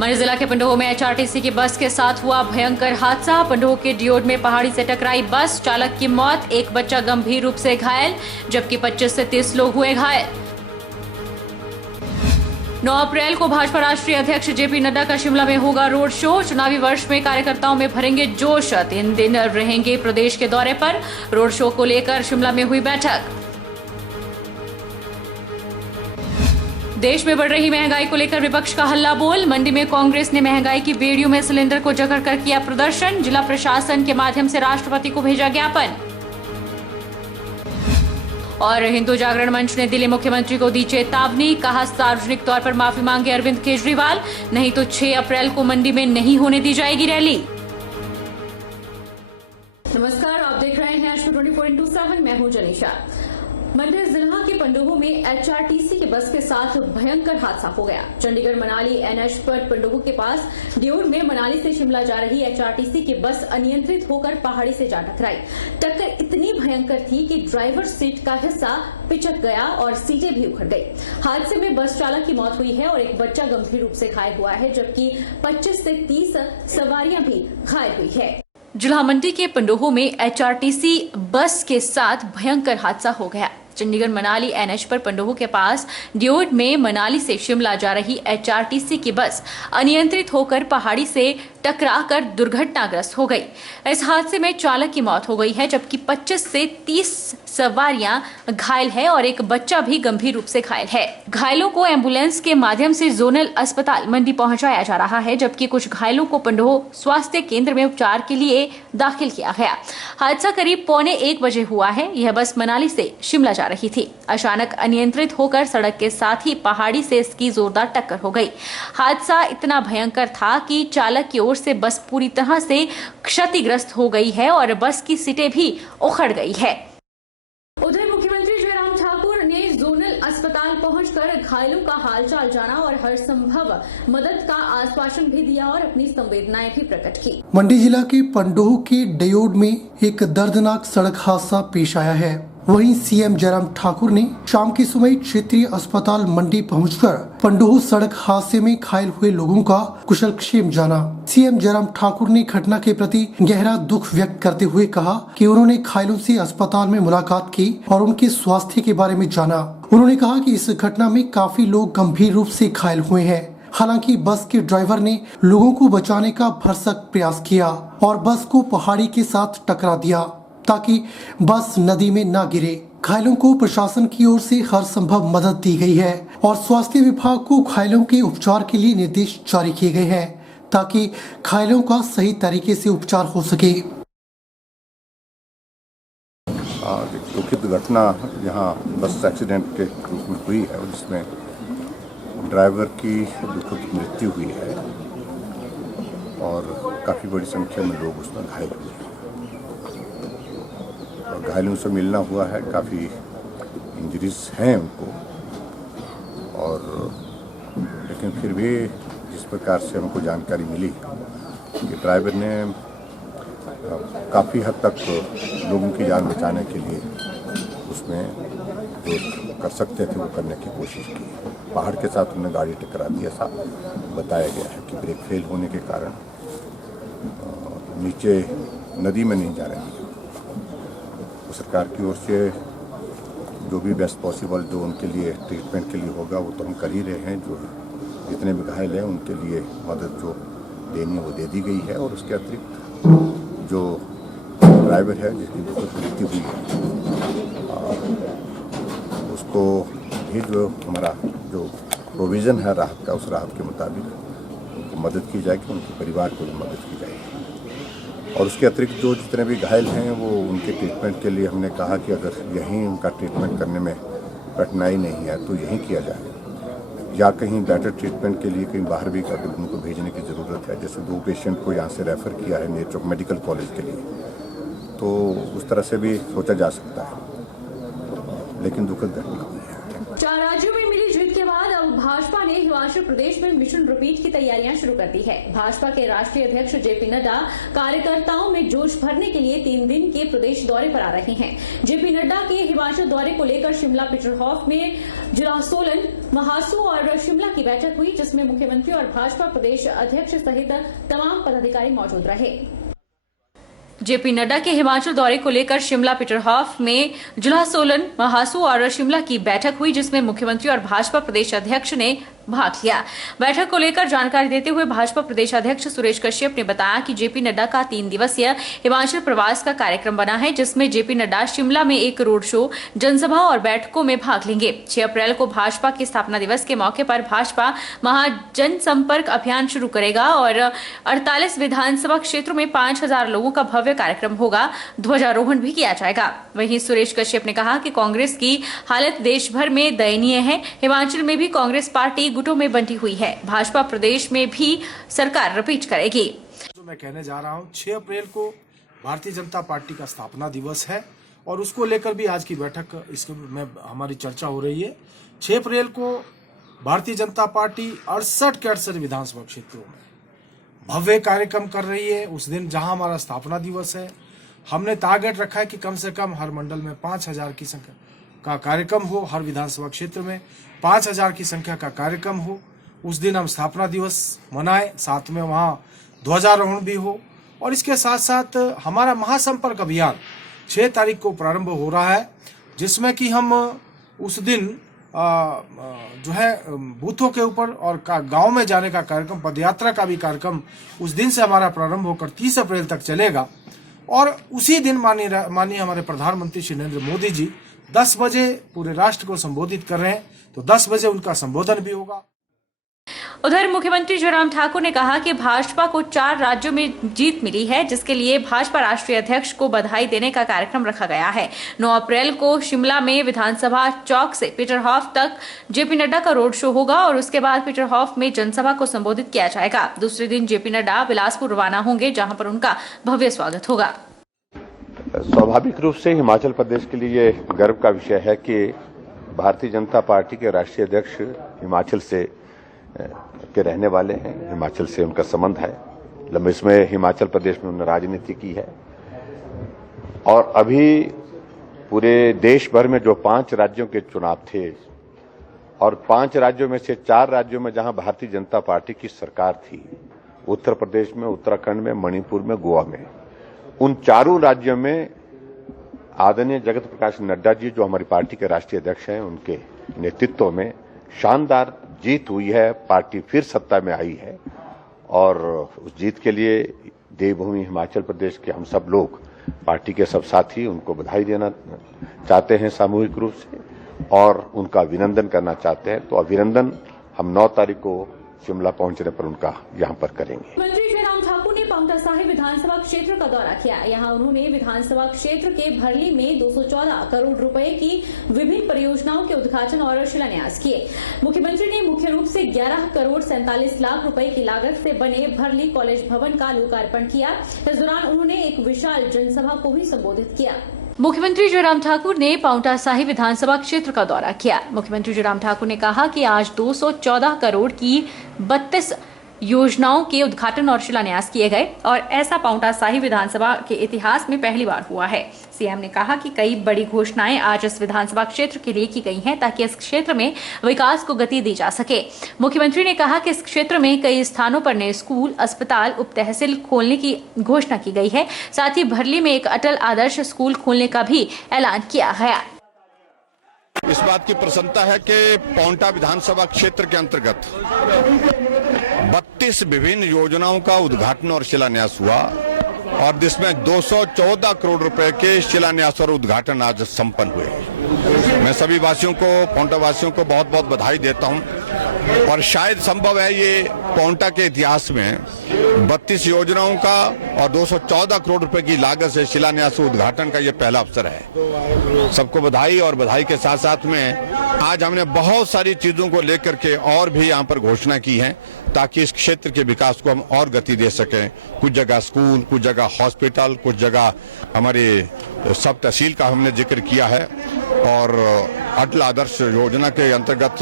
मंडी जिला के पंडोह में एचआरटीसी की बस के साथ हुआ भयंकर हादसा। पंडोह के डियोड में पहाड़ी से टकराई बस, चालक की मौत, एक बच्चा गंभीर रूप से घायल, जबकि 25 से 30 लोग हुए घायल। 9 अप्रैल को भाजपा राष्ट्रीय अध्यक्ष जेपी नड्डा का शिमला में होगा रोड शो। चुनावी वर्ष में कार्यकर्ताओं में भरेंगे जोश। 3 दिन रहेंगे प्रदेश के दौरे पर। रोड शो को लेकर शिमला में हुई बैठक। देश में बढ़ रही महंगाई को लेकर विपक्ष का हल्ला बोल। मंडी में कांग्रेस ने महंगाई की बेड़ियों में सिलेंडर को जकड़कर किया प्रदर्शन। जिला प्रशासन के माध्यम से राष्ट्रपति को भेजा ज्ञापन। और हिंदू जागरण मंच ने दिल्ली मुख्यमंत्री को दी चेतावनी, कहा सार्वजनिक तौर पर माफी मांगे अरविंद केजरीवाल, नहीं तो 6 अप्रैल को मंडी में नहीं होने दी जाएगी रैली। नमस्कार, आप देख रहे हैं आज 24x7। मैं हूं जनीशा। मंडी जिला के पंडोह में एचआरटीसी की बस के साथ भयंकर हादसा हो गया। चंडीगढ़ मनाली एनएच पर पंडोह के पास डियोड में मनाली से शिमला जा रही एचआरटीसी की बस अनियंत्रित होकर पहाड़ी से जा टकराई। टक्कर इतनी भयंकर थी कि ड्राइवर सीट का हिस्सा पिचक गया और सीटें भी उखड़ गई। हादसे में बस चालक की मौत हुई है और एक बच्चा गंभीर रूप से घायल हुआ है, जबकि 25 से 30 सवारियां भी घायल हुई है। जिला मंडी के पंडोह में एचआरटीसी बस के साथ भयंकर हादसा हो गया। चंडीगढ़ मनाली एनएच पर पंडोह के पास डियोड में मनाली से शिमला जा रही एचआरटीसी की बस अनियंत्रित होकर पहाड़ी से टकराकर दुर्घटनाग्रस्त हो गई। इस हादसे में चालक की मौत हो गई है, जबकि 25 से 30 सवारियां घायल है और एक बच्चा भी गंभीर रूप से घायल है। घायलों को एम्बुलेंस के माध्यम से जोनल अस्पताल मंडी पहुंचाया जा रहा है, जबकि कुछ घायलों को पंडोह स्वास्थ्य केंद्र में उपचार के लिए दाखिल किया गया। हादसा करीब 1:15 बजे हुआ है। यह बस मनाली से शिमला जा रही थी। अचानक अनियंत्रित होकर सड़क के साथ ही पहाड़ी से इसकी जोरदार टक्कर हो गई। हादसा इतना भयंकर था कि चालक की ओर से बस पूरी तरह से क्षतिग्रस्त हो गई है और बस की सीटें भी उखड़ गई है। उधर मुख्यमंत्री जयराम ठाकुर ने जोनल अस्पताल पहुंचकर घायलों का हालचाल जाना और हर संभव मदद का आश्वासन भी दिया और अपनी संवेदनाएं भी प्रकट की। मंडी जिला के पंडोह के डियोड में एक दर्दनाक सड़क हादसा पेश आया है। वहीं सीएम जयराम ठाकुर ने शाम के समय क्षेत्रीय अस्पताल मंडी पहुंचकर पंडोह सड़क हादसे में घायल हुए लोगों का कुशलक्षेम जाना। सीएम जयराम ठाकुर ने घटना के प्रति गहरा दुख व्यक्त करते हुए कहा कि उन्होंने घायलों से अस्पताल में मुलाकात की और उनके स्वास्थ्य के बारे में जाना। उन्होंने कहा कि इस घटना में काफी लोग गंभीर रूप से घायल हुए हैं। हालांकि बस के ड्राइवर ने लोगों को बचाने का भरसक प्रयास किया और बस को पहाड़ी के साथ टकरा दिया ताकि बस नदी में न गिरे। घायलों को प्रशासन की ओर से हर संभव मदद दी गई है और स्वास्थ्य विभाग को घायलों के उपचार के लिए निर्देश जारी किए गए हैं ताकि घायलों का सही तरीके से उपचार हो सके। दुखित घटना यहाँ बस एक्सीडेंट के रूप में हुई है, जिसमें ड्राइवर की दुखद मृत्यु हुई है और काफ़ी बड़ी संख्या में लोग उसमें घायल हुए हैं। और घायलों से मिलना हुआ है, काफ़ी इंजरीज हैं उनको, और लेकिन फिर भी जिस प्रकार से हमको जानकारी मिली कि ड्राइवर ने काफ़ी हद तक लोगों की जान बचाने के लिए उसमें जो कर सकते थे वो करने की कोशिश की। पहाड़ के साथ उन्हें गाड़ी टकरा दी, ऐसा बताया गया है कि ब्रेक फेल होने के कारण नीचे नदी में नहीं जा रही है। तो सरकार की ओर से जो भी बेस्ट पॉसिबल जो उनके लिए ट्रीटमेंट के लिए होगा वो तो हम कर ही रहे हैं। जो जितने भी घायल हैं उनके लिए मदद जो देनी है वो दे दी गई है, और उसके अतिरिक्त जो ड्राइवर है जिसकी दुखद मृत्यु हुई है उसको भी जो हमारा जो प्रोविज़न है राहत का, उस राहत के मुताबिक उनको मदद की जाएगी, उनके परिवार को भी मदद की जाएगी। और उसके अतिरिक्त जो जितने भी घायल हैं वो उनके ट्रीटमेंट के लिए हमने कहा कि अगर यहीं उनका ट्रीटमेंट करने में कठिनाई नहीं है तो यहीं किया जाए, या कहीं बेटर ट्रीटमेंट के लिए कहीं बाहर भी अगर उनको भेजने की ज़रूरत है। जैसे 2 पेशेंट को यहाँ से रेफ़र किया है नेचर मेडिकल कॉलेज के लिए, तो उस तरह से भी सोचा जा सकता है, लेकिन दुखद घटना हुई है। 4 राज्यों में मिली जीत के बाद अब भाजपा ने हिमाचल प्रदेश में मिशन रिपीट की तैयारियां शुरू कर दी है। भाजपा के राष्ट्रीय अध्यक्ष जेपी नड्डा कार्यकर्ताओं में जोश भरने के लिए 3 दिन के प्रदेश दौरे पर आ रहे हैं। जेपी नड्डा के हिमाचल दौरे को लेकर शिमला पीटरहॉफ में जिला सोलन, महासू और शिमला की बैठक हुई, जिसमें मुख्यमंत्री और भाजपा प्रदेश अध्यक्ष सहित तमाम पदाधिकारी मौजूद रहे। जेपी नड्डा के हिमाचल दौरे को लेकर शिमला पीटरहॉफ में जिला सोलन, महासू और शिमला की बैठक हुई, जिसमें मुख्यमंत्री और भाजपा प्रदेश अध्यक्ष ने भाग लिया। बैठक को लेकर जानकारी देते हुए भाजपा प्रदेश अध्यक्ष सुरेश कश्यप ने बताया कि जेपी नड्डा का 3 दिवसीय हिमाचल प्रवास का कार्यक्रम बना है, जिसमें जेपी नड्डा शिमला में एक रोड शो, जनसभा और बैठकों में भाग लेंगे। 6 अप्रैल को भाजपा के स्थापना दिवस के मौके पर भाजपा महाजन संपर्क अभियान शुरू करेगा और 48 विधानसभा क्षेत्रों में 5000 लोगों का भव्य कार्यक्रम होगा। ध्वजारोहण भी किया जाएगा। वहीं सुरेश कश्यप ने कहा कि कांग्रेस की हालत देश भर में दयनीय है। हिमाचल में भी कांग्रेस पार्टी गुटों में बंटी हुई है। भाजपा प्रदेश में भी सरकार रिपीट करेगी। जो मैं कहने जा रहा हूं, 6 अप्रैल को भारतीय जनता पार्टी का स्थापना दिवस है और उसको लेकर भी आज की बैठक इसमें हमारी चर्चा हो रही है। 6 अप्रैल को भारतीय जनता पार्टी 68 के 68 विधानसभा क्षेत्रों में भव्य कार्यक्रम कर रही है। उस दिन जहां हमारा स्थापना दिवस है, हमने टारगेट रखा है कि कम से कम हर मंडल में 5000 की संख्या का कार्यक्रम हो, हर विधानसभा क्षेत्र में 5000 की संख्या का कार्यक्रम हो। उस दिन हम स्थापना दिवस मनाएं, साथ में वहां ध्वजारोहण भी हो और इसके साथ साथ हमारा महासंपर्क अभियान 6 तारीख को प्रारंभ हो रहा है, जिसमें कि हम उस दिन जो है बूथों के ऊपर और गांव में जाने का कार्यक्रम, पदयात्रा का भी कार्यक्रम उस दिन से हमारा प्रारंभ होकर 30 अप्रैल तक चलेगा और उसी दिन माननीय हमारे प्रधानमंत्री श्री नरेंद्र मोदी जी 10 बजे पूरे राष्ट्र को संबोधित कर रहे हैं, तो 10 बजे उनका संबोधन भी होगा। उधर मुख्यमंत्री जयराम ठाकुर ने कहा कि भाजपा को 4 राज्यों में जीत मिली है, जिसके लिए भाजपा राष्ट्रीय अध्यक्ष को बधाई देने का कार्यक्रम रखा गया है। 9 अप्रैल को शिमला में विधानसभा चौक से पीटरहॉफ तक जेपी नड्डा का रोड शो होगा और उसके बाद पीटरहॉफ में जनसभा को संबोधित किया जाएगा। दूसरे दिन जेपी नड्डा बिलासपुर रवाना होंगे, जहां पर उनका भव्य स्वागत होगा। स्वाभाविक रूप से हिमाचल प्रदेश के लिए गर्व का विषय है कि भारतीय जनता पार्टी के राष्ट्रीय अध्यक्ष हिमाचल से के रहने वाले हैं। हिमाचल से उनका संबंध है, लंबे समय हिमाचल प्रदेश में उन्होंने राजनीति की है और अभी पूरे देश भर में जो 5 राज्यों के चुनाव थे और 5 राज्यों में से 4 राज्यों में जहां भारतीय जनता पार्टी की सरकार थी, उत्तर प्रदेश में, उत्तराखंड में, मणिपुर में, गोवा में, उन 4 राज्यों में आदरणीय जगत प्रकाश नड्डा जी जो हमारी पार्टी के राष्ट्रीय अध्यक्ष हैं, उनके नेतृत्व में शानदार जीत हुई है। पार्टी फिर सत्ता में आई है और उस जीत के लिए देवभूमि हिमाचल प्रदेश के हम सब लोग, पार्टी के सब साथी, उनको बधाई देना चाहते हैं सामूहिक रूप से और उनका अभिनंदन करना चाहते हैं। तो अभिनंदन हम 9 तारीख को शिमला पहुंचने पर उनका यहां पर करेंगे। मंत्री जयराम ठाकुर ने पांवटा साहिब विधानसभा क्षेत्र का दौरा किया। यहां उन्होंने विधानसभा क्षेत्र के भरली में 214 करोड़ रुपए की विभिन्न परियोजनाओं के उद्घाटन और शिलान्यास किए। मुख्यमंत्री ने मुख्य रूप से 11 करोड़ 47 लाख रुपए की लागत से बने भरली कॉलेज भवन का लोकार्पण किया। इस दौरान उन्होंने एक विशाल जनसभा को भी संबोधित किया। मुख्यमंत्री जयराम ठाकुर ने पांवटा साहिब विधानसभा क्षेत्र का दौरा किया। मुख्यमंत्री जयराम ठाकुर ने कहा कि आज 214 करोड़ की 32 योजनाओं के उद्घाटन और शिलान्यास किए गए और ऐसा पांवटा साहिब विधानसभा के इतिहास में पहली बार हुआ है। सीएम ने कहा कि कई बड़ी घोषणाएं आज इस विधानसभा क्षेत्र के लिए की गई हैं, ताकि इस क्षेत्र में विकास को गति दी जा सके। मुख्यमंत्री ने कहा कि इस क्षेत्र में कई स्थानों पर नए स्कूल, अस्पताल, उप तहसील खोलने की घोषणा की गई है। साथ ही भरली में एक अटल आदर्श स्कूल खोलने का भी ऐलान किया गया। इस बात की प्रसन्नता है कि पांवटा विधानसभा क्षेत्र के अंतर्गत 32 विभिन्न योजनाओं का उद्घाटन और शिलान्यास हुआ और जिसमें 214 करोड़ रुपए के शिलान्यास और उद्घाटन आज संपन्न हुए। मैं सभी वासियों को, पांवटा वासियों को बहुत बहुत बधाई देता हूं और शायद संभव है ये पांवटा के इतिहास में 32 योजनाओं का और 214 करोड़ रुपए की लागत से शिलान्यास उद्घाटन का ये पहला अवसर है। सबको बधाई और बधाई के साथ साथ में आज हमने बहुत सारी चीजों को लेकर के और भी यहाँ पर घोषणा की है, ताकि इस क्षेत्र के विकास को हम और गति दे सकें। कुछ जगह स्कूल, कुछ जगह हॉस्पिटल, कुछ जगह हमारे सब तहसील का हमने जिक्र किया है और अटल आदर्श योजना के अंतर्गत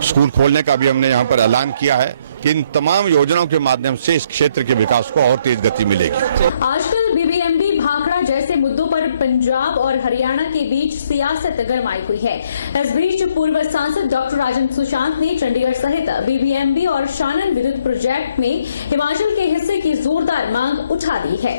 स्कूल खोलने का भी हमने यहाँ पर ऐलान किया है कि इन तमाम योजनाओं के माध्यम से इस क्षेत्र के विकास को और तेज गति मिलेगी। आजकल बीबीएमबी भाखड़ा जैसे मुद्दों पर पंजाब और हरियाणा के बीच सियासत गरमाई हुई है। इस बीच पूर्व सांसद डॉक्टर राजन सुशांत ने चंडीगढ़ सहित बीबीएमबी और शानन विद्युत प्रोजेक्ट में हिमाचल के हिस्से की जोरदार मांग उठा दी है।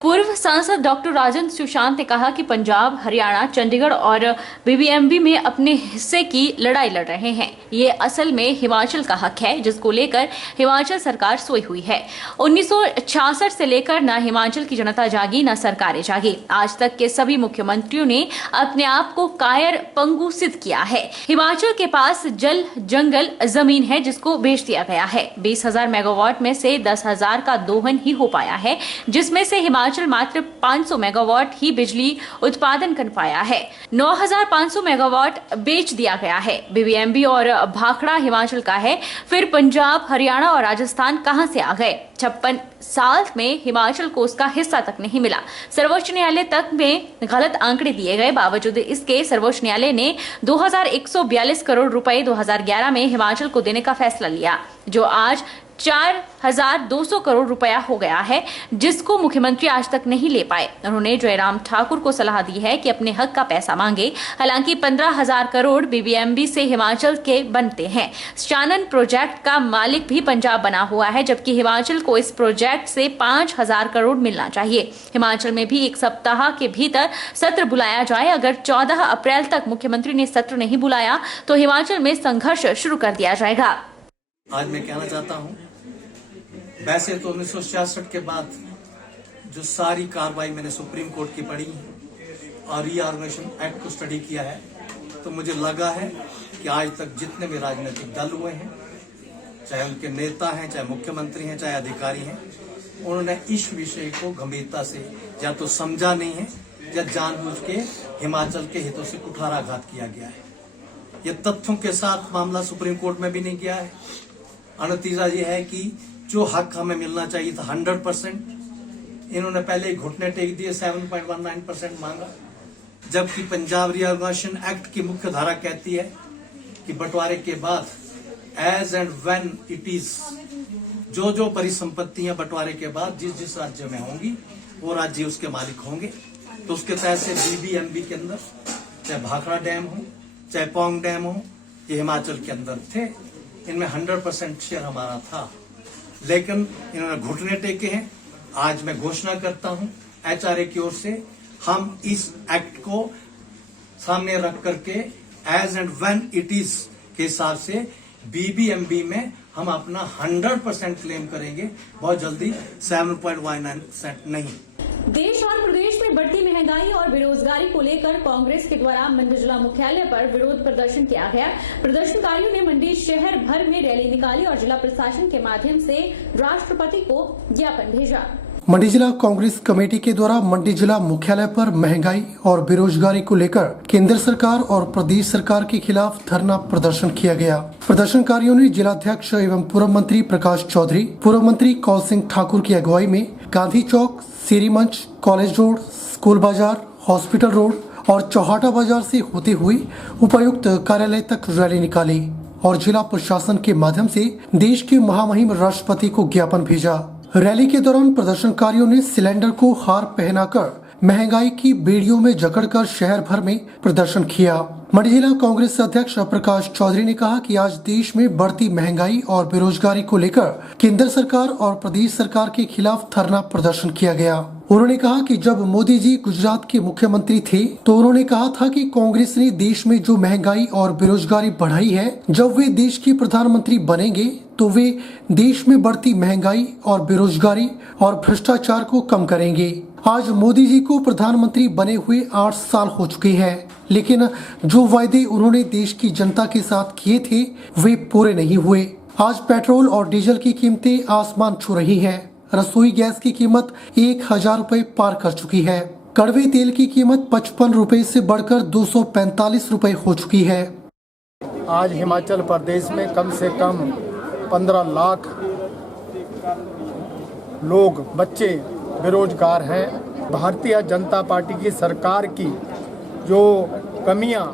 पूर्व सांसद डॉक्टर राजन सुशांत ने कहा कि पंजाब, हरियाणा, चंडीगढ़ और बीबीएमबी में अपने हिस्से की लड़ाई लड़ रहे हैं। ये असल में हिमाचल का हक है, जिसको लेकर हिमाचल सरकार सोई हुई है। 1966 से लेकर न हिमाचल की जनता जागी, न सरकारें जागी। आज तक के सभी मुख्यमंत्रियों ने अपने आप को कायर पंगु सिद्ध किया है। हिमाचल के पास जल, जंगल, जमीन है, जिसको बेच दिया गया है। 20,000 मेगावाट में से 10,000 का दोहन ही हो पाया है, जिसमें से हिमाचल मात्र 500 मेगावाट ही बिजली उत्पादन कर पाया है। 9,500 मेगावाट बेच दिया गया है। बीबीएमबी और भाखड़ा हिमाचल का है, फिर पंजाब, हरियाणा और राजस्थान कहां से आ गए? 56 साल में हिमाचल को उसका हिस्सा तक नहीं मिला। सर्वोच्च न्यायालय तक में गलत आंकड़े दिए गए। बावजूद इसके सर्वोच्च न्यायालय ने 2,142 करोड़ रुपए 2011 में हिमाचल को देने का फैसला लिया, जो आज 4,200 करोड़ रुपया हो गया है, जिसको मुख्यमंत्री आज तक नहीं ले पाए। उन्होंने जयराम ठाकुर को सलाह दी है कि अपने हक का पैसा मांगे। हालांकि 15,000 करोड़ बीबीएमबी से हिमाचल के बनते हैं। शानन प्रोजेक्ट का मालिक भी पंजाब बना हुआ है, जबकि हिमाचल को इस प्रोजेक्ट से 5,000 करोड़ मिलना चाहिए। हिमाचल में भी 1 सप्ताह के भीतर सत्र बुलाया जाए। अगर 14 अप्रैल तक मुख्यमंत्री ने सत्र नहीं बुलाया तो हिमाचल में संघर्ष शुरू कर दिया जाएगा। आज मैं कहना चाहता हूं, वैसे तो 1966 के बाद जो सारी कार्रवाई मैंने सुप्रीम कोर्ट की पढ़ी और रीऑर्गेनाइजेशन एक्ट को स्टडी किया है, तो मुझे लगा है कि आज तक जितने भी राजनीतिक दल हुए हैं, चाहे उनके नेता हैं, चाहे मुख्यमंत्री हैं, चाहे अधिकारी हैं, उन्होंने इस विषय को गंभीरता से या तो समझा नहीं है या जानबूझ के हिमाचल के हितों से कुठाराघात किया गया है। ये तथ्यों के साथ मामला सुप्रीम कोर्ट में भी नहीं गया है। नतीजा ये है कि जो हक हमें मिलना चाहिए था 100%, इन्होंने पहले ही घुटने टेक दिए, 7.19% मांगा, जबकि पंजाब रीऑर्गेनाइजेशन एक्ट की मुख्य धारा कहती है कि बंटवारे के बाद as and when it is, जो परिसंपत्तियां बंटवारे के बाद जिस जिस राज्य में होंगी वो राज्य उसके मालिक होंगे। तो उसके तहत से बीबीएमबी के अंदर चाहे भाखड़ा डैम हो, चाहे पौंग डैम हो, ये हिमाचल के अंदर थे। इनमें 100% शेयर हमारा था, लेकिन इन्होंने घुटने टेके हैं। आज मैं घोषणा करता हूं एचआरए की ओर से, हम इस एक्ट को सामने रख करके as and when it is के हिसाब से बीबीएमबी में हम अपना 100% क्लेम करेंगे, बहुत जल्दी 7.19% नहीं। देश और प्रदेश में बढ़ती महंगाई और बेरोजगारी को लेकर कांग्रेस के द्वारा मंडी जिला मुख्यालय पर विरोध प्रदर्शन किया गया। प्रदर्शनकारियों ने मंडी शहर भर में रैली निकाली और जिला प्रशासन के माध्यम से राष्ट्रपति को ज्ञापन भेजा। मंडी जिला कांग्रेस कमेटी के द्वारा मंडी जिला मुख्यालय पर महंगाई और बेरोजगारी को लेकर केंद्र सरकार और प्रदेश सरकार के खिलाफ धरना प्रदर्शन किया गया। प्रदर्शनकारियों ने जिलाध्यक्ष एवं पूर्व मंत्री प्रकाश चौधरी, पूर्व मंत्री कौल सिंह ठाकुर की अगुवाई में गांधी चौक, सीरी मंच, कॉलेज रोड, स्कूल बाजार, हॉस्पिटल रोड और चौहाटा बाजार से होते हुए उपायुक्त कार्यालय तक रैली निकाली और जिला प्रशासन के माध्यम से देश के महामहिम राष्ट्रपति को ज्ञापन भेजा। रैली के दौरान प्रदर्शनकारियों ने सिलेंडर को हार पहनाकर महंगाई की बेड़ियों में जकड़कर शहर भर में प्रदर्शन किया। मंडी जिला कांग्रेस अध्यक्ष प्रकाश चौधरी ने कहा कि आज देश में बढ़ती महंगाई और बेरोजगारी को लेकर केंद्र सरकार और प्रदेश सरकार के खिलाफ धरना प्रदर्शन किया गया। उन्होंने कहा कि जब मोदी जी गुजरात के मुख्यमंत्री थे तो उन्होंने कहा था कि कांग्रेस ने देश में जो महंगाई और बेरोजगारी बढ़ाई है, जब वे देश के प्रधानमंत्री बनेंगे तो वे देश में बढ़ती महंगाई और बेरोजगारी और भ्रष्टाचार को कम करेंगे। आज मोदी जी को प्रधानमंत्री बने हुए 8 साल हो चुके हैं, लेकिन जो वायदे उन्होंने देश की जनता के साथ किए थे वे पूरे नहीं हुए। आज पेट्रोल और डीजल की कीमतें आसमान छू रही हैं। रसोई गैस की कीमत 1,000 रुपए पार कर चुकी है। कड़वे तेल की कीमत 55 रुपए से बढ़कर 245 रुपए हो चुकी है। आज हिमाचल प्रदेश में कम से कम 15 लाख लोग, बच्चे बेरोजगार हैं। भारतीय जनता पार्टी की सरकार की जो कमियां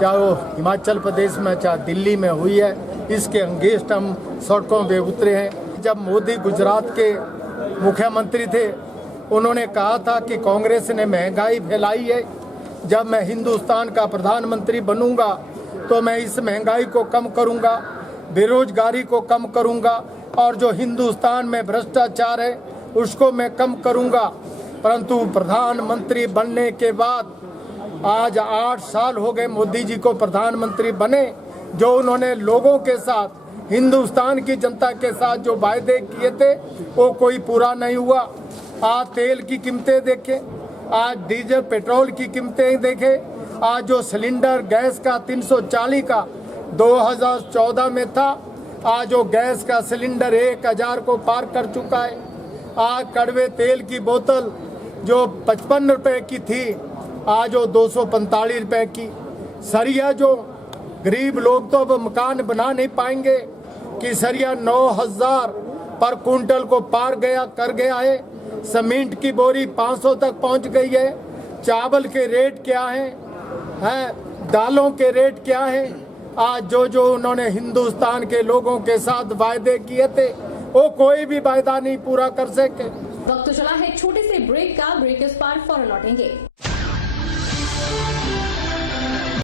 चाहे वो हिमाचल प्रदेश में चाहे दिल्ली में हुई है, इसके अंगेस्ट हम सड़कों पे उतरे हैं। जब मोदी गुजरात के मुख्यमंत्री थे, उन्होंने कहा था कि कांग्रेस ने महंगाई फैलाई है, जब मैं हिंदुस्तान का प्रधानमंत्री बनूंगा तो मैं इस महंगाई को कम करूंगा, बेरोजगारी को कम करूंगा और जो हिंदुस्तान में भ्रष्टाचार है उसको मैं कम करूंगा। परंतु प्रधानमंत्री बनने के बाद आज 8 साल हो गए मोदी जी को प्रधानमंत्री बने। जो उन्होंने लोगों के साथ, हिंदुस्तान की जनता के साथ जो वायदे किए थे वो कोई पूरा नहीं हुआ। आज तेल की कीमतें देखें, आज डीजल पेट्रोल की कीमतें देखें, आज जो सिलेंडर गैस का 340 का 2014 में था, आज जो गैस का सिलेंडर 1000 को पार कर चुका है। आज कड़वे तेल की बोतल जो 55 रुपए की थी, आज वो 245 रुपए की। सरिया जो गरीब लोग तो अब मकान बना नहीं पाएंगे कि सरिया 9000 पर कुंटल को पार कर गया है। सीमेंट की बोरी 500 तक पहुंच गई है। चावल के रेट क्या हैं, दालों के रेट क्या हैं। आज जो उन्होंने हिंदुस्तान के लोगों के साथ वायदे किए थे वो कोई भी वायदा नहीं पूरा कर सके। वक्त चला है छोटे से ब्रेक का। ब्रेक इस पार फौरन लौटेंगे।